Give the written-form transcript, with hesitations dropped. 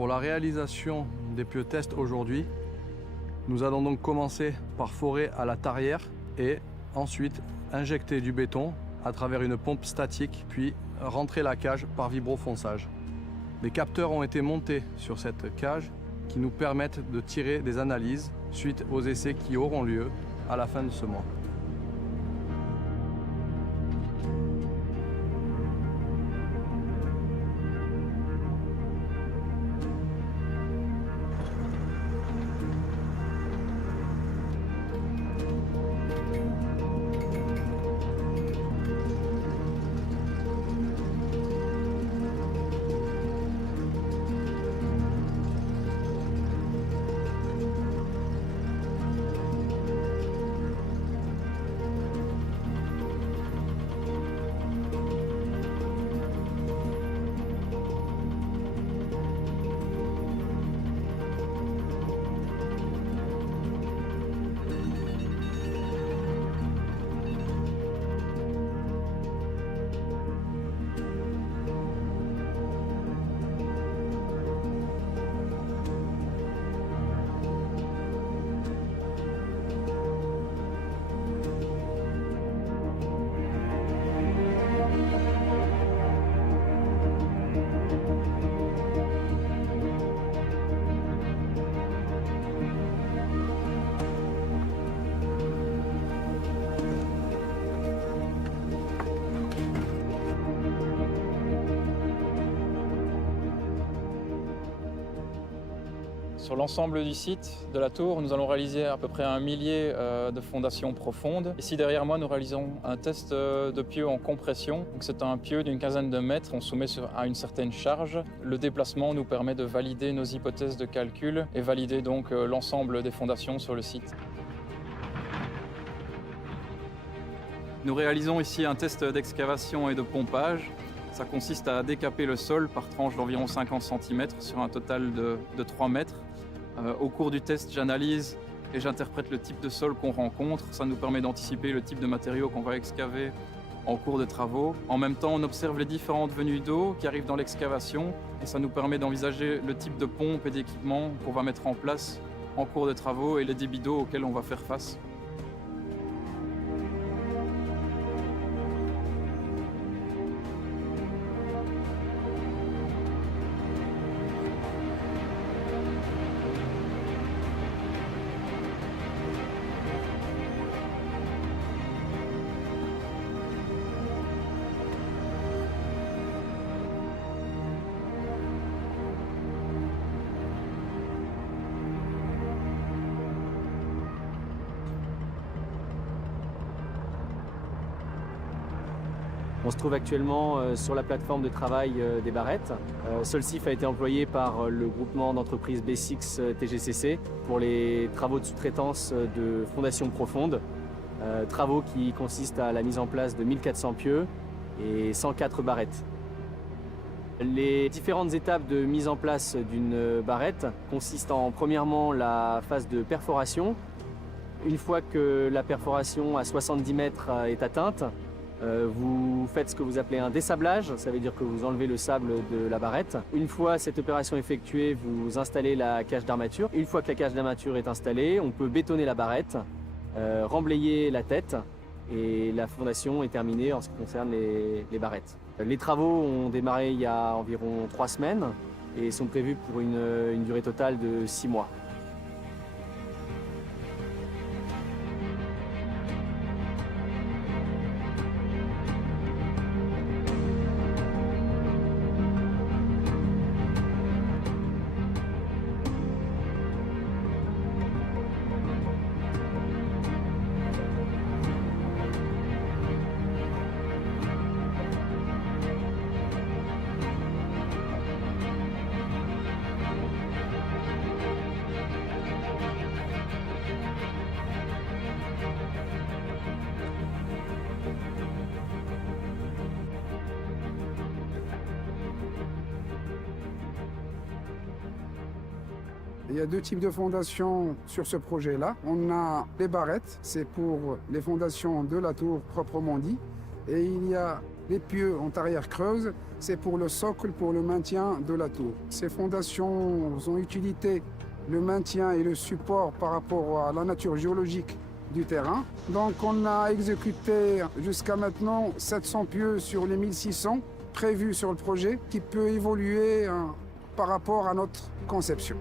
Pour la réalisation des pieux tests aujourd'hui, nous allons donc commencer par forer à la tarière et ensuite injecter du béton à travers une pompe statique, puis rentrer la cage par vibrofonçage. Des capteurs ont été montés sur cette cage qui nous permettent de tirer des analyses suite aux essais qui auront lieu à la fin de ce mois. Sur l'ensemble du site de la tour, nous allons réaliser à peu près 1 millier de fondations profondes. Ici derrière moi, nous réalisons un test de pieux en compression. C'est un pieu d'une quinzaine de mètres. On soumet à une certaine charge. Le déplacement nous permet de valider nos hypothèses de calcul et valider donc l'ensemble des fondations sur le site. Nous réalisons ici un test d'excavation et de pompage. Ça consiste à décaper le sol par tranche d'environ 50 cm sur un total de 3 mètres. Au cours du test, j'analyse et j'interprète le type de sol qu'on rencontre. Ça nous permet d'anticiper le type de matériaux qu'on va excaver en cours de travaux. En même temps, on observe les différentes venues d'eau qui arrivent dans l'excavation et ça nous permet d'envisager le type de pompe et d'équipement qu'on va mettre en place en cours de travaux et les débits d'eau auxquels on va faire face. On se trouve actuellement sur la plateforme de travail des barrettes. Solcif a été employé par le groupement d'entreprises B6 TGCC pour les travaux de sous-traitance de fondations profondes. Travaux qui consistent à la mise en place de 1400 pieux et 104 barrettes. Les différentes étapes de mise en place d'une barrette consistent en premièrement la phase de perforation. Une fois que la perforation à 70 mètres est atteinte, vous faites ce que vous appelez un dessablage, ça veut dire que vous enlevez le sable de la barrette. Une fois cette opération effectuée, vous installez la cage d'armature. Une fois que la cage d'armature est installée, on peut bétonner la barrette, remblayer la tête et la fondation est terminée en ce qui concerne les barrettes. Les travaux ont démarré il y a environ 3 semaines et sont prévus pour une durée totale de 6 mois. Il y a 2 types de fondations sur ce projet-là. On a les barrettes, c'est pour les fondations de la tour proprement dit. Et il y a Les pieux en arrière creuse, c'est pour le socle, pour le maintien de la tour. Ces fondations ont utilité le maintien et le support par rapport à la nature géologique du terrain. Donc on a exécuté jusqu'à maintenant 700 pieux sur les 1600 prévus sur le projet qui peut évoluer par rapport à notre conception.